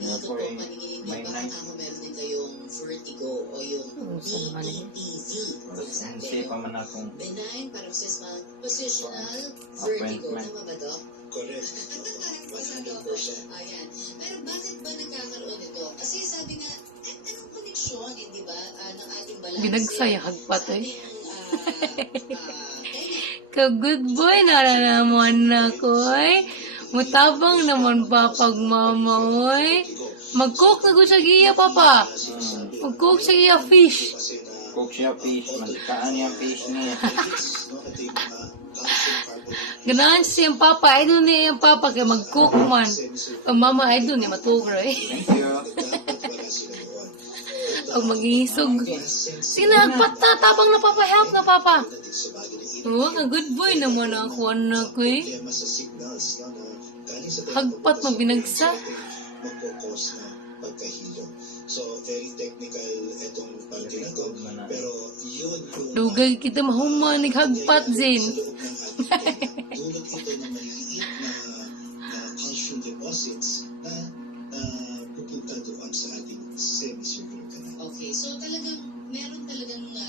Ito po, paningin may baka night. ako meron din kayong vertigo o yung BPPV. Kasi pa man akong Benign paroxysmal positional vertigo. appointment. Tama ba, Doc? Correct. 100%. Ayan. Pero bakit ba nagkakaroon ito? Kasi sabi nga, anong koneksyon, di ba, ng ating balanse? Binagsay hagpat sa eh. ating, Ka-good boy na naman ako eh. Mutabang naman pa pag mama oy. Mag-cook na ko siya giya, papa. Mag-cook siya giya fish. cook siya fish, mantikaan niya fish niya. Ganahan siya yung papa. Idol niya yung papa kaya mag-cook man. Ang mama idol niya matugra eh. Thank you. Pag mag-ihisog. Sige na, hagpat na. Tabang na papa. Help na papa. Oo, ka-good boy naman ako anak ko eh. Hagpat mo binagsa. Magkukos na pagkahilo. So, very technical itong parte na to. Pero yun yung Dugay kita mahumanig hagpat, Zin. sa loob ng ating tenga, dulot ito ng maliliit na calcium deposits na pupunta doon sa ating semicircular canal. Okay, so talagang, meron talagang mga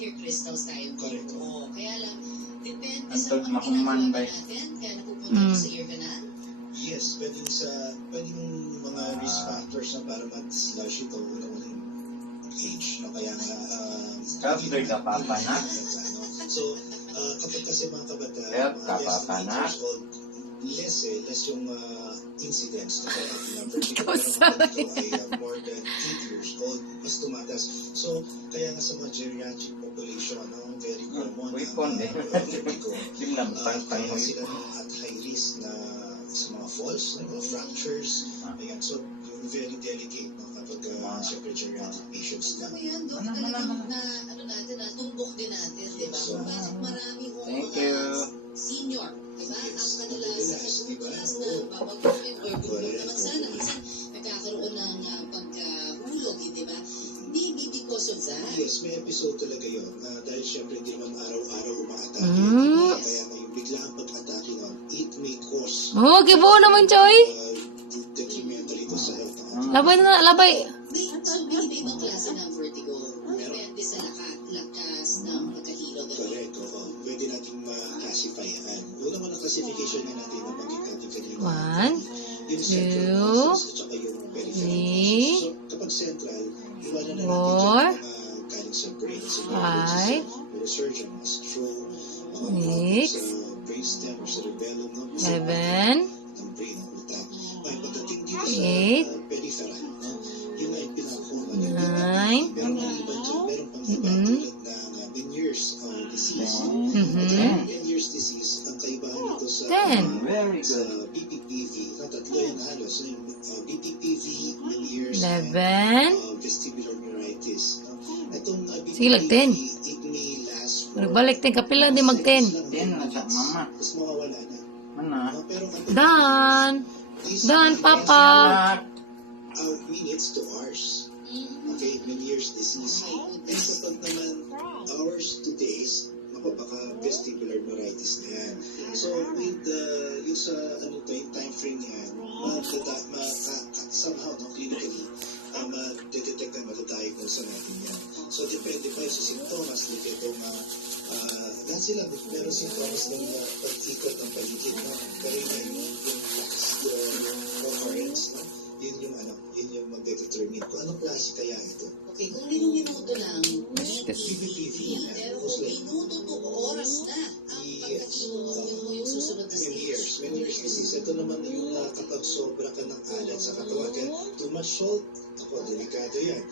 ear crystals tayo. Correct. Oo, kaya lang, depende Ang sa tag mga mahuman ginagawa ba eh? natin, kaya napupunta sa ear canal. Yes, pwedeng mga risk factors na para mag-slash ito una-una yung age. No? Kaya nga, After ka papa na. So, kapag kasi mga kabataan, Help ka, less papa, than 8 na. years old, less yung incidence na Ikaw sabi. ay more than 8 years old, mas tumatas. So, kaya nga sa mga geriatric population, very common Wipon eh. vertigo. Hindi mo na pang Kaya sila at high risk na sa mga falls, mga fractures. Ayan, so very delicate kapag siyempre geriatric patients na. Ano yan, Dok? Talagang tumbok din natin, di ba? Kung bakit marami kong Thank mga you. senior, di ba? Ang kadalasan Madalas, di ba? class na babagawin or bumulong naman sana kasi nagkakaroon ng pagkahulog, di ba? Maybe because of that. Yes, may episode talaga yun. Dahil siyempre hindi naman araw-araw umaatake. Kaya ngayong bigla ang pag-atake nun, it may cause Oh, kibo naman, Choy. detrimental ito sa health. Labay na, labay. So, may iba-ibang klase ng vertigo. Depende sa lakas ng pagkahilo. Correct, oo. Pwede natin ma-classify yan. Una mo na classification na natin ang pagkakating kanina. One, Yung central two, muscles at saka yung peripheral three, muscles. So, kapag central, iwanan na natin four, dyan mga galing sa brain. Sa five, neurosurgeon, stroke, six, sa brainstem or cerebellum, no? seven, Ng brain, ng utak. Ay, pagdating dito eight, sa peripheral, no? Yun ay pinaka-common. nine, Meron pang iba dyan, meron pang iba tulad ng Meniere's disease. Meniere's disease, ang kaibahan nito sa Very sa good. BPPV, tatlo yan halos. So, yung BPPV, Meniere's, eleven. vestibular neuritis. No? Itong Sige, BPPV, lag-ten. it may last for Nagbalik din, kapila di mag-ten. 10 na sa mama. Tapos mawawala na. Mana? Pero kapag Done. these Done, events papa. are minutes to hours. Okay, Meniere's disease. And kapag naman hours to days, baka-vestibular neuritis na yan. So, with yung sa yung time frame niyan, somehow, no, clinically, ma-detect na ma-diagnose natin yan. So, depende pa yung sa symptoms, depende lahat sila, meron symptoms ng pag-ikot ng paligid, no? Pero yung lakas, yung coherence, no? Yun yung magdedetermine kung anong klase kaya ito. Okay, kung minuto lang, BPPV, pero kung minuto to oras na ang pagkatulong yung susunod na stage. Meniere's disease. Ito naman yung kapag sobra ka ng alat sa katawan. Kaya too much salt, ako, delikado yan.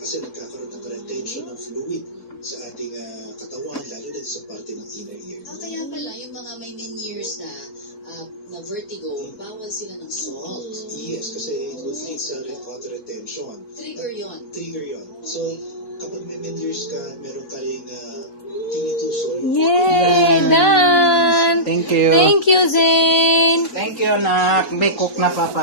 Kasi nagkakaroon ng retention ng fluid sa ating katawan, lalo na sa parte ng inner ear. Kaya pala, yung mga may Meniere's na vertigo, bawal sila ng salt. Yes, kasi it will lead sa water retention. Trigger yon. Trigger yon. So, kapag may Meniere's ka, meron ka rin tinituso. Yay! Done! Thank you. Thank you, Zane! Thank you, nak. May cook na papa.